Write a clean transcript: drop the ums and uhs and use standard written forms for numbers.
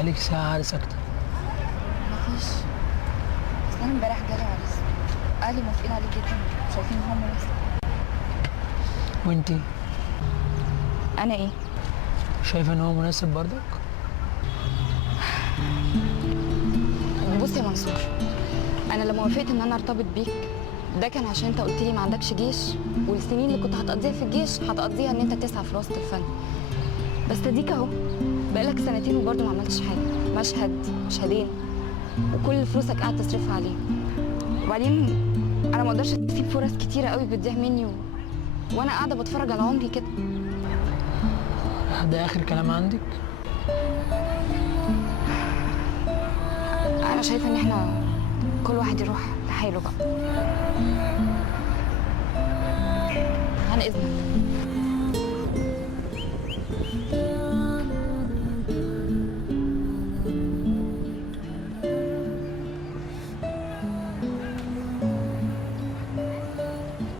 بقالك ساعة ساكتة. مفيش. اصل انا امبارح جالي عريس، قال لي موافقين عليه جدا، شايفين ان هو مناسب. وانتي انا ايه؟ شايفة ان هو مناسب برضك؟ بص يا منصور، انا لما وافقت ان انا ارتبط بيك ده كان عشان انت قلت لي ما عندكش جيش، والسنين اللي كنت هتقضيها في الجيش هتقضيها ان انت تسعى في وسط الفن. بس اديك اهو بقالك سنتين وبرضه ما عملتش حاجه، مشهد مشهدين وكل فلوسك قاعد تصرفها عليه. وبعدين انا ما اقدرش اسيب فرص كتيره قوي بتضيع مني وانا قاعده بتفرج على عمري كده. ده آخر كلام عندك؟ انا شايفه ان احنا كل واحد يروح لحاله بقى. عن اذنك.